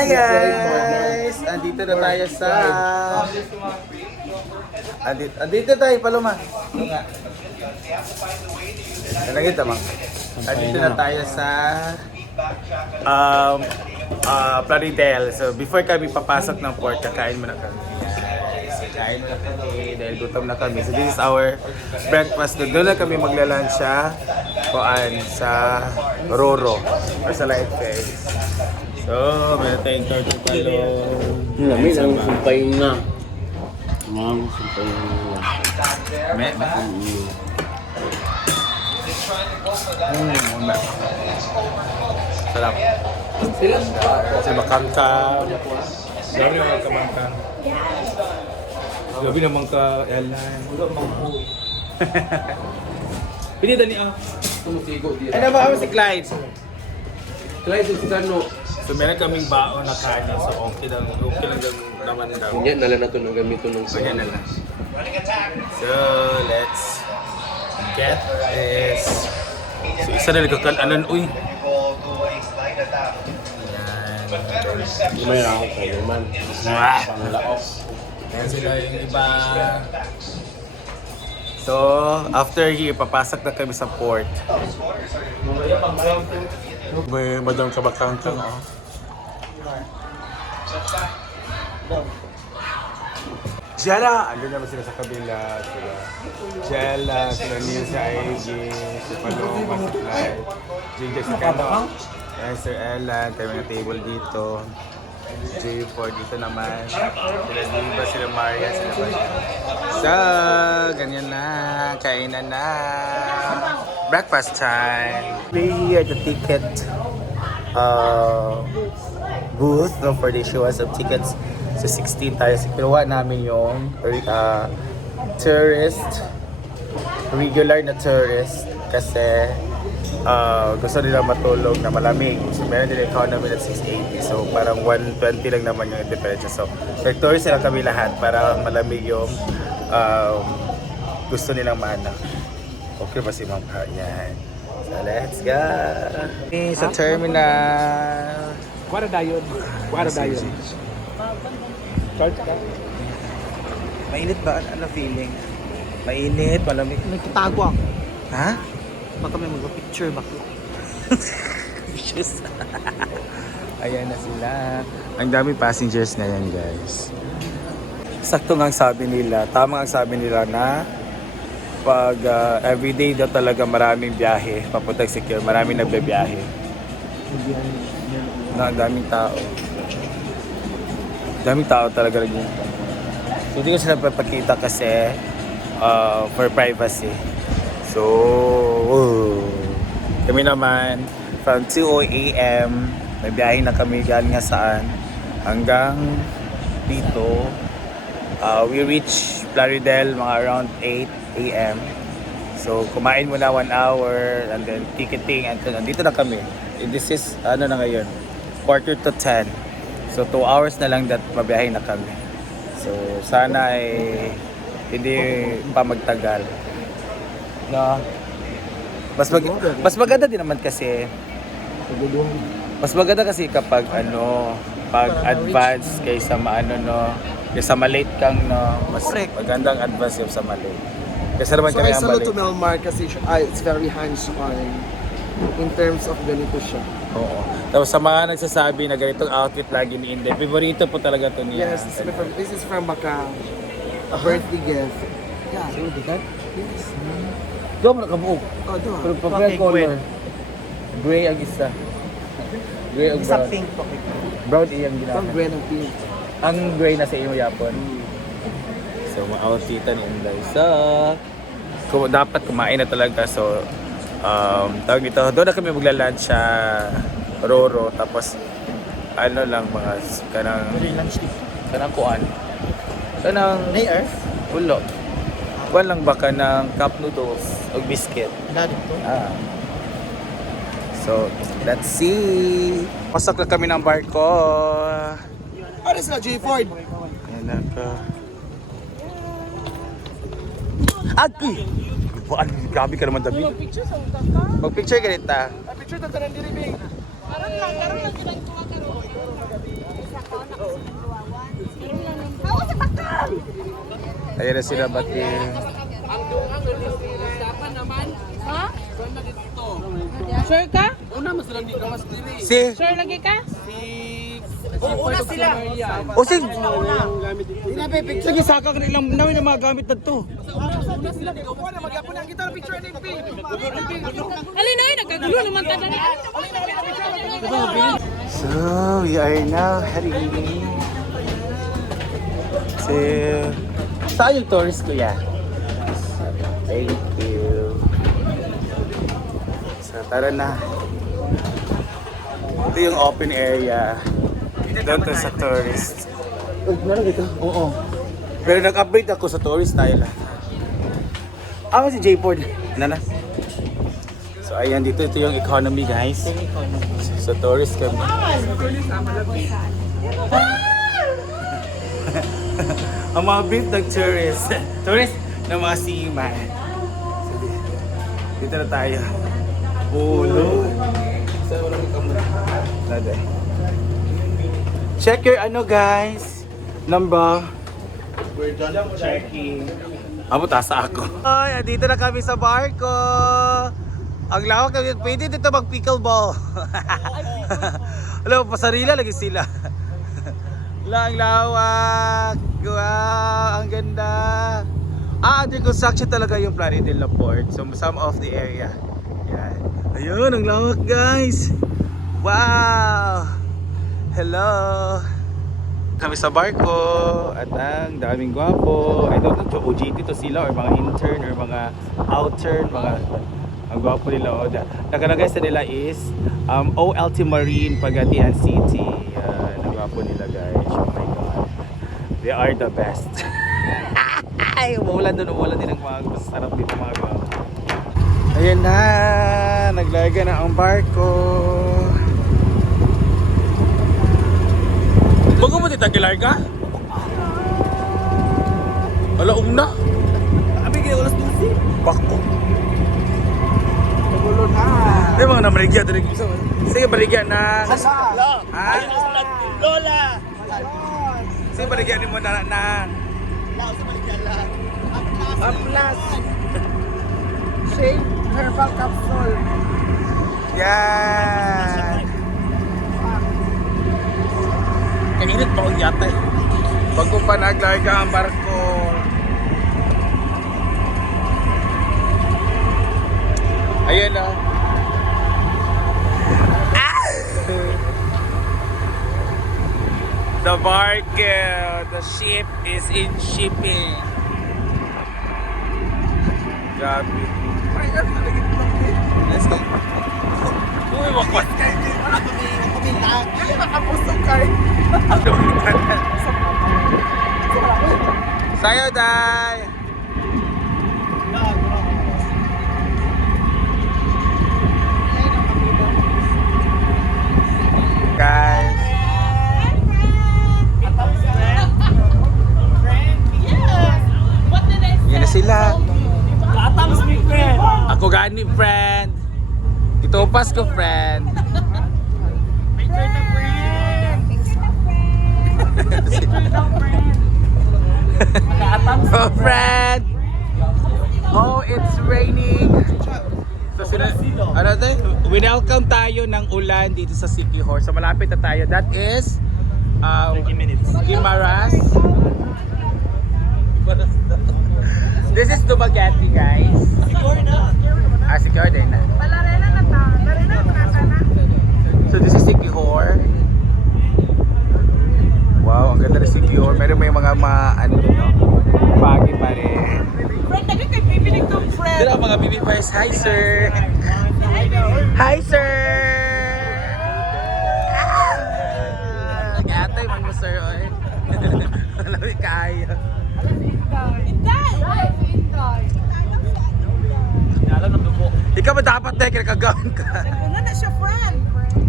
Hi guys! Andito na tayo sa... Andito tayo, Paloma. Ano nga? Nalagit naman. Andito na tayo sa... Plaridel. So before kami papasok ng port, kakain muna kami. Yes, kakain muna kami dahil gutom na kami. So this is our breakfast. Doon na kami magla-lunch sa Roro or sa Light Face. So, meron tayong turtle talong. May ang sumpay na. Ang sumpay na. Me. Sarap. Kasi makangka. Gabi naman ka mangka. Gabi naman ka airline. Pinita ni ano ba ako si Clyde? Clyde, si Kano. So meron kaming baon na kanin. So okay lang naman daw. Hindi, nala na ito ng gamito ng So yan na lang. So let's get this. So isa na nagkakalanan. Uy! Yan. May ako kayo man. Panglaos. Ayan sila yung iba. So, after here, papasok na kami sa port. May madam kabakangkang, oh. Jella! Andun naman sila sa kabila. Sila Jella, sila Neil sa IG, si Paloma, si Clyde, Ginger si Kano. Ayan, Sir Ellen, kami ng table dito. J4 dito naman. Sila Diva, sila Maria, sila Maria. So, ganyan na. Kainan na. Breakfast time. We're here at the ticket booth. No, for the show us of tickets. So 16 tayo. So, kinuha namin yung tourist. Regular na tourist. Kasi gusto nila matulog na malamig. So meron nila economy at 680. So parang 120 lang naman yung difference. So tourist sila kami lahat para malamig yung gusto nilang maana. Okay ba si Ma'am? Yan. So let's go! Okay, sa terminal. Kuwara dayon. Charge ka. Mainit ba? Ano feeling? Mainit, malamig. Nagtatago ako. Ha? Baka may mag-picture baka. Just ayan na sila. Ang dami passengers ngayon, guys. Sakto nga ang sabi nila, tama ang sabi nila na pag everyday daw talaga maraming biyahe, papuntang secure, maraming nagbibiyahe. Ang daming tao. Daming tao talaga rin yun. So, hindi ko sila papakita kasi for privacy. So, kami naman from 2:00 AM, may biyahe na kami galing nga saan hanggang dito. We reach Plaridel mga around 8 AM. So, kumain muna 1 hour and then ticketing and nandito na kami. This is, ano na ngayon, 9:45. So, 2 hours na lang that mabiyahe na kami. So, sana ay hindi pa magtagal. No. Mas maganda din naman kasi kapag pag advance kaysa maano no, kaysa malate kang no, mas magandang advance yung sa malate. Kasi naman So kami I ang salute malate. to Melmar kasi it's very hands-on in terms of ganito siya. Oo. Tapos sa mga nagsasabi na ganitong outfit lagi ni Inday, favorito po talaga to niya. Yes, this is from Macau. A birthday gift. Yeah. Sino di ka? Yes. Doon mo nakabuok. Oh, do. Pero pa-red color. Gray ang isa. Gray ang Isa brown. pink po. Brown iyang Itong ginamit. gray ng pink. Ang gray na sa iyo yapon. So, ma-outfitan ni Inday. So, dapat kumain na talaga. So, tawag dito, doon na kami magla-lunch sa Roro. Tapos, ano lang mga kanang kuan. Kanang Earth? ulo. Kuan lang baka ng cup noodles o biscuit. Dito. So, let's see. Pasok na kami ng barko. Ano sila, J. Ford? Ayan na ka. Agi! Grabe ka naman, David. Mag-picture ka nita. Picture to ka ng diribing. Karon lang ginagawa karon. Ayan na sila bati. Ha? Sure ka? Si... Sure lagi ka? O si... Sige, saka ka nilang nawin na mga gamit na to. Alin na nagkagulo naman tada ni. So, we are now heading to... Saan yung tourist kuya? Thank you. So, tara na. Ito yung open area. Doon to sa tourist. Meron dito? Oo. Pero nag-upgrade ako sa tourist style. Si J-Port. Nanas. So, ayan. Dito ito yung economy, guys. Sa tourist kami. Ang mga beef ng tourist. Tourist ng mga seaman. So, dito na tayo. Ulo. Nada. Check your ano guys. Number. We're done checking. Amo tasa ako. Ay, dito na kami sa barko. Ang lawak kami. Pwede dito mag pickleball. Alam, pasarila lagi sila. Ang lawak. Wow, ang ganda. Under construction talaga yung Playa del Port. So some of the area. Yan. Ayun, ang lawak guys. Wow. Hello. Kami sa barko at ang daming gwapo. I don't know kung OJT to sila or mga intern or mga outern, mga ang gwapo nila. O, nakalagay sa nila is OLT Marine Pagadian City. Ang gwapo nila guys. Oh my god. They are the best. Ay, umuulan din ng mga masarap dito mga gwapo. Ayan na, naglaga na ang barko. Bago mo dito gilarga? Wala na. Abi kayo ulas 12. Bako. Nagulo na. May mga namarigya dito. Sige, barigya na. Ha? Lola. Sige, barigya ni mo na. Plus, shave herbal capsule. Yan. Kainit pa ang yata eh. Bago pa naglarga ang barko. Ayan na. The barko, the ship is in shipping. Grabe. Let's go. Uy, wakot. Sayo, Day! Guys. Yan na sila. Atams big friend. Ako gani, friend. Itupas ko, friend. Oh, friend. Oh, it's raining. So, ano tayo? Welcome tayo ng ulan dito sa Siquijor. So, malapit na tayo. That is 30 minutes. Guimaras. This is Dumaguete, guys. Siguro na. Siquijor din na. So, this is Siquijor. Wow, ang ganda ng Siquijor. Meron may mga ano dito. Bagay pa rin. Friend, nagay kay bibinig tong friend. Dito ang mga BB5s. Hi, sir! Hi, sir! Gatay man mo, sir. Malawin kaya. Inday! Nala ng dugo. Ikaw ba dapat na kinakagawan ka? Una na siya, friend.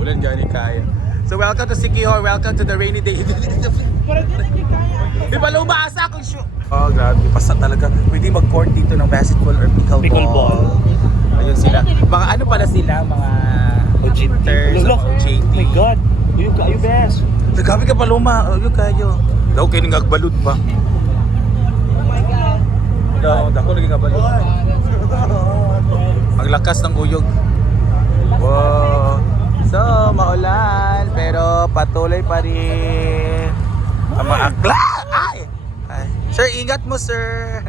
Ulan gani kaya. So welcome to Siquijor, welcome to the rainy day. Pero di na kaya. Di ba lumasa akong shoe? Oh, grabe. Pasa talaga. Pwede mag-court dito ng basketball or pickleball. Pickleball. Ayun sila. Mga ano pala sila? Mga interns Look, o JT. oh my God. You best. Nagabi ka paloma. Ayo kayo. Daw kayo nagagbalod pa. Oh my God. Daw, dako lagi gabalod. Ang lakas ng uyog. Wow. So, maulan pero patuloy pa rin ang mga akla. Ay! Ay. Sir, ingat mo, sir.